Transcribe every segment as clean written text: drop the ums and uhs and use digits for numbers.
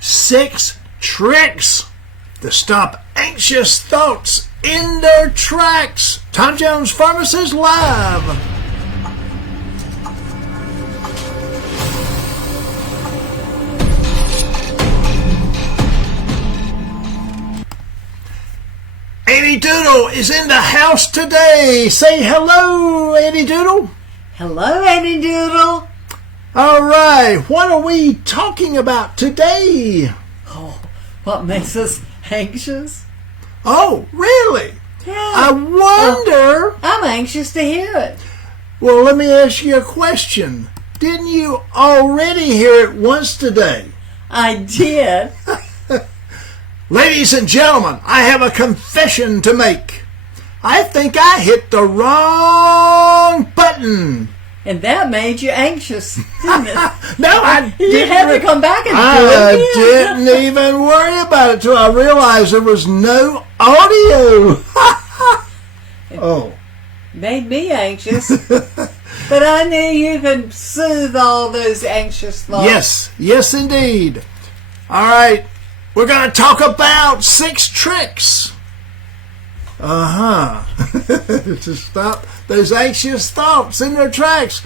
6 tricks to stop anxious thoughts in their tracks. Tom Jones Pharmacist Live. Annie Doodle is in the house today. Say hello, Annie Doodle. Hello, Annie Doodle. All right, what are we talking about today? Oh, what makes us anxious? Oh, really? Yeah. I wonder... Well, I'm anxious to hear it. Well, let me ask you a question. Didn't you already hear it once today? I did. Ladies and gentlemen, I have a confession to make. I think I hit the wrong button. And that made you anxious, didn't it? No, I didn't. You had to come back and do I it. didn't even worry about it till I realized there was no audio. Oh. Made me anxious. But I knew you could soothe all those anxious thoughts. Yes, indeed. All right, we're going to talk about 6 tricks. To stop those anxious thoughts in their tracks.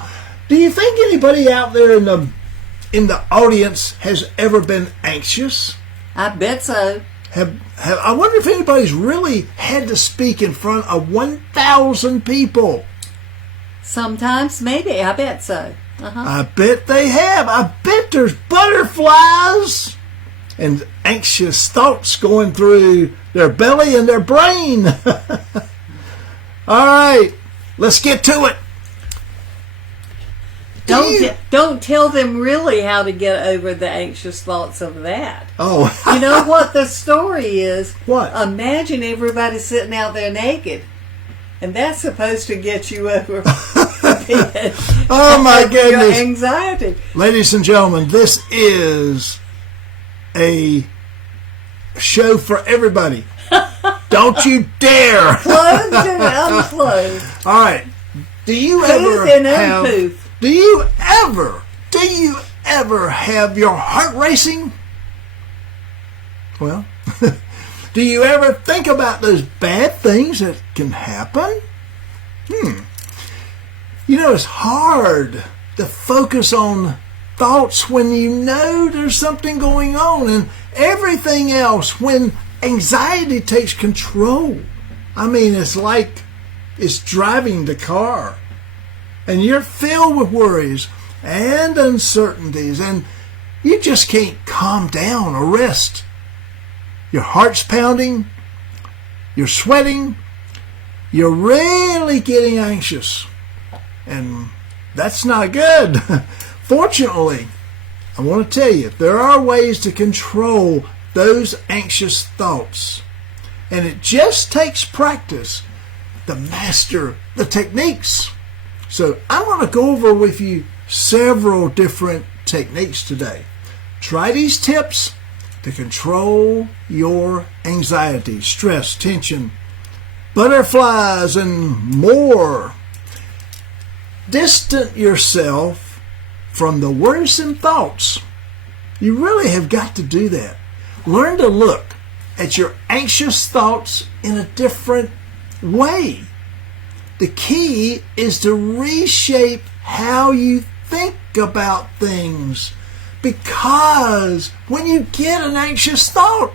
Do you think anybody out there in the audience has ever been anxious? I bet so. I wonder if anybody's really had to speak in front of 1,000 people. Sometimes, maybe. I bet so. I bet they have. I bet there's butterflies and anxious thoughts going through their belly and their brain. All right, let's get to it. Don't tell them really how to get over the anxious thoughts of that. Oh. You know what the story is? What? Imagine everybody sitting out there naked. And that's supposed to get you over Oh my goodness. your anxiety. Ladies and gentlemen, this is a show for everybody. Don't you dare. Clothed and unclothed. All right. Do you ever Poof and have... unpoof. Do you ever have your heart racing? Well, do you ever think about those bad things that can happen? You know, it's hard to focus on thoughts when you know there's something going on, and everything else when anxiety takes control. I mean, it's like it's driving the car. And you're filled with worries and uncertainties, and you just can't calm down or rest. Your heart's pounding, you're sweating, you're really getting anxious. And that's not good. Fortunately, I want to tell you, there are ways to control those anxious thoughts. And it just takes practice to master the techniques. So I'm going to go over with you several different techniques today. Try these tips to control your anxiety, stress, tension, butterflies, and more. Distance yourself from the worrisome thoughts. You really have got to do that. Learn to look at your anxious thoughts in a different way. The key is to reshape how you think about things, because when you get an anxious thought,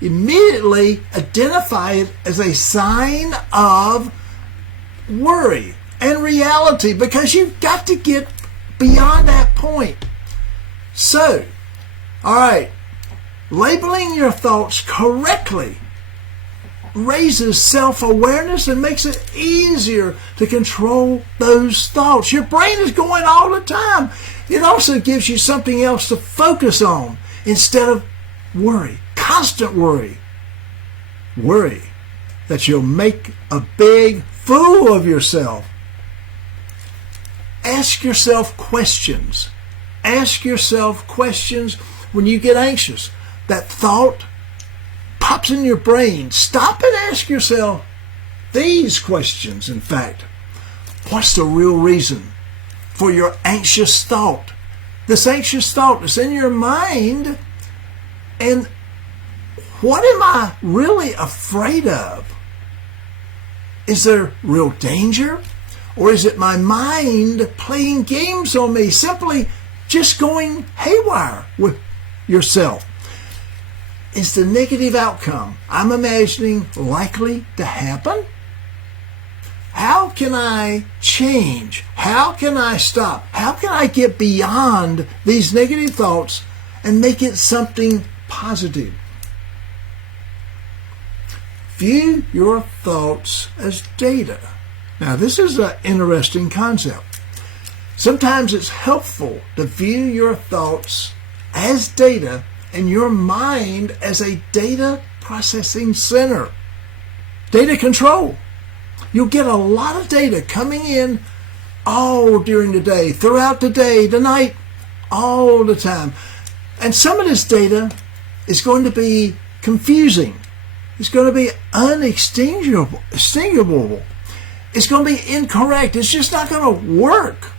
immediately identify it as a sign of worry and reality, because you've got to get beyond that point. So, all right, labeling your thoughts correctly raises self-awareness and makes it easier to control those thoughts. Your brain is going all the time. It also gives you something else to focus on instead of worry, constant worry. Worry that you'll make a big fool of yourself. Ask yourself questions. Ask yourself questions when you get anxious. That thought pops in your brain. Stop and ask yourself these questions, in fact. What's the real reason for your anxious thought? This anxious thought that's in your mind, And what am I really afraid of? Is there real danger? Or is it my mind playing games on me, simply just going haywire with yourself? Is the negative outcome I'm imagining likely to happen? How can I change? How can I stop? How can I get beyond these negative thoughts and make it something positive? View your thoughts as data. Now, this is an interesting concept. Sometimes it's helpful to view your thoughts as data and your mind as a data processing center. Data control. You'll get a lot of data coming in all during the day, throughout the day, the night, all the time. And some of this data is going to be confusing. It's going to be unextinguishable. It's going to be incorrect. It's just not going to work.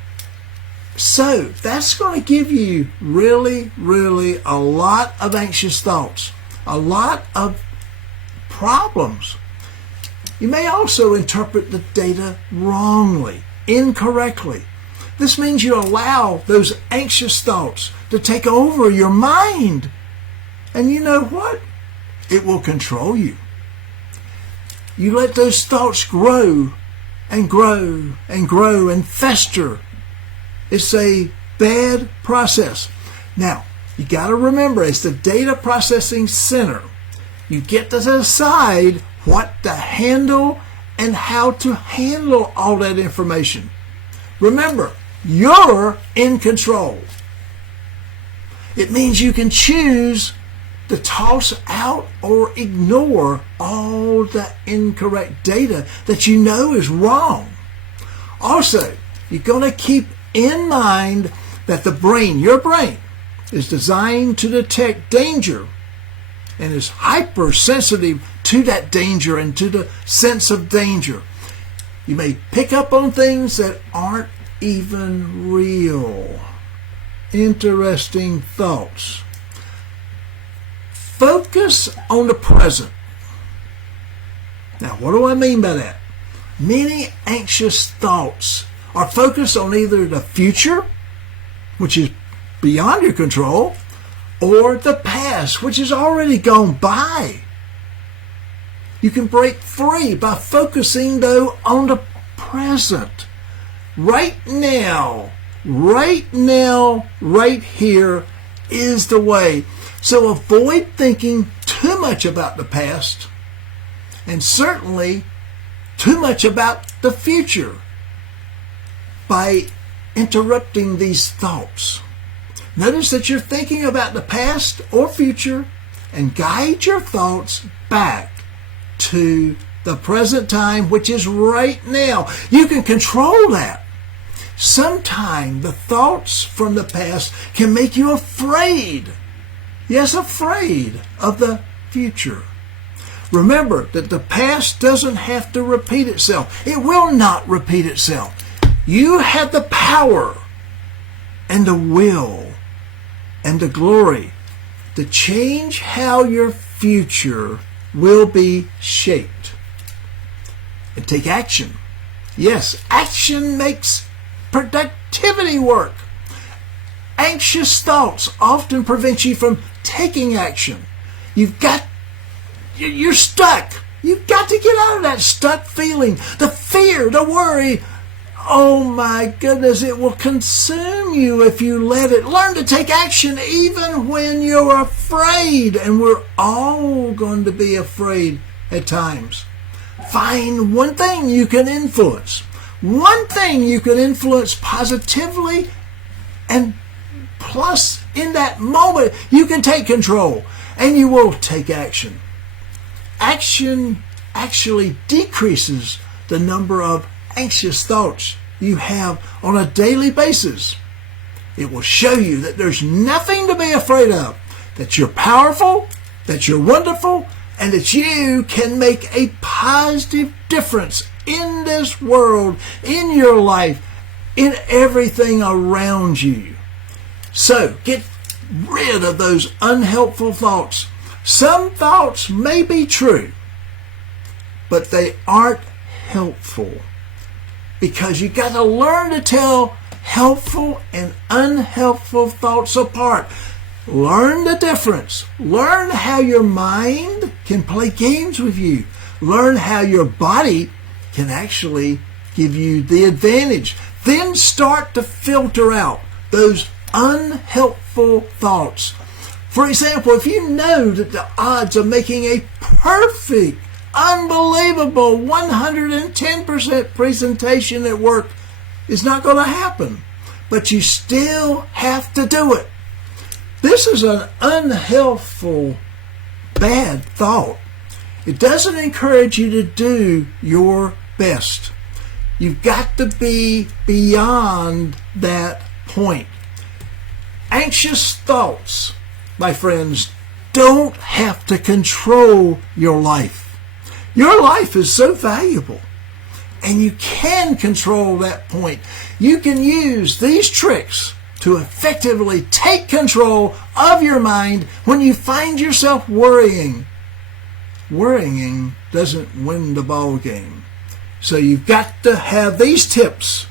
So that's going to give you really, really a lot of anxious thoughts, a lot of problems. You may also interpret the data wrongly, incorrectly. This means you allow those anxious thoughts to take over your mind. And you know what? It will control you. You let those thoughts grow and grow and grow and fester. It's a bad process. Now, you got to remember, as the data processing center, you get to decide what to handle and how to handle all that information. Remember, you're in control. It means you can choose to toss out or ignore all the incorrect data that you know is wrong. Also, you're going to keep in mind that the brain, your brain, is designed to detect danger and is hypersensitive to that danger and to the sense of danger. You may pick up on things that aren't even real. Interesting thoughts. Focus on the present. Now, what do I mean by that? Many anxious thoughts are focused on either the future, which is beyond your control, or the past, which has already gone by. You can break free by focusing, though, on the present. Right now, right here is the way. So avoid thinking too much about the past, and certainly too much about the future by interrupting these thoughts. Notice that you're thinking about the past or future and guide your thoughts back to the present time, which is right now. You can control that. Sometimes the thoughts from the past can make you afraid. Yes, afraid of the future. Remember that the past doesn't have to repeat itself. It will not repeat itself. You have the power and the will and the glory to change how your future will be shaped. And take action. Yes, action makes productivity work. Anxious thoughts often prevent you from taking action. You're stuck. You've got to get out of that stuck feeling. The fear, the worry. Oh my goodness, it will consume you if you let it. Learn to take action even when you're afraid. And we're all going to be afraid at times. Find one thing you can influence. One thing you can influence positively, and plus in that moment you can take control and you will take action. Action actually decreases the number of anxious thoughts you have on a daily basis. It will show you that there's nothing to be afraid of, that you're powerful, that you're wonderful, and that you can make a positive difference in this world, in your life, in everything around you. So get rid of those unhelpful thoughts. Some thoughts may be true, but they aren't helpful, because you got to learn to tell helpful and unhelpful thoughts apart. Learn the difference. Learn how your mind can play games with you. Learn how your body can actually give you the advantage. Then start to filter out those unhelpful thoughts. For example, if you know that the odds of making a perfect, unbelievable 110% presentation at work is not going to happen, but you still have to do it. This is an unhelpful, bad thought. It doesn't encourage you to do your best. You've got to be beyond that point. Anxious thoughts, my friends, don't have to control your life. Your life is so valuable, and you can control that point. You can use these tricks to effectively take control of your mind when you find yourself worrying. Worrying doesn't win the ball game. So you've got to have these tips.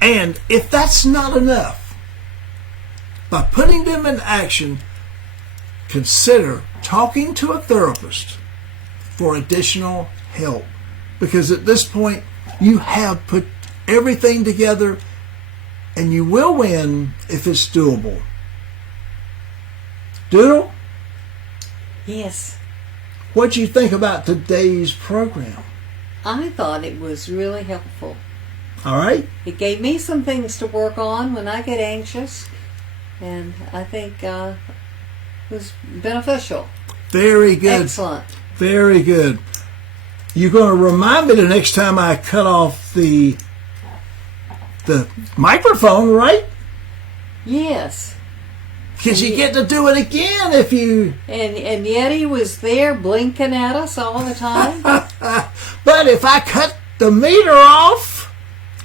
And if that's not enough, by putting them in action, consider talking to a therapist for additional help. Because at this point, you have put everything together, and you will win if it's doable. Doodle? Yes. What do you think about today's program? I thought it was really helpful. All right. It gave me some things to work on when I get anxious, and I think it was beneficial. Very good. Excellent. Very good. You're going to remind me the next time I cut off the microphone, right? Yes. Because you get to do it again if you... And Yeti was there blinking at us all the time. But if I cut the meter off,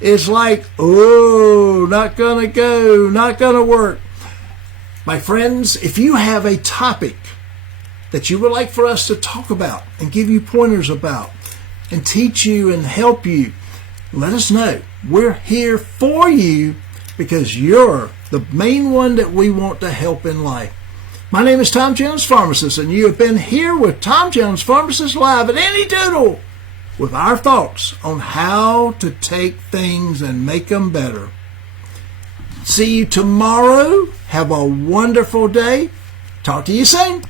it's like, oh, not going to go, not going to work. My friends, if you have a topic that you would like for us to talk about and give you pointers about and teach you and help you, let us know. We're here for you because you're the main one that we want to help in life. My name is Tom Jones Pharmacist, and you have been here with Tom Jones Pharmacist Live at Any Doodle with our thoughts on how to take things and make them better. See you tomorrow. Have a wonderful day. Talk to you soon.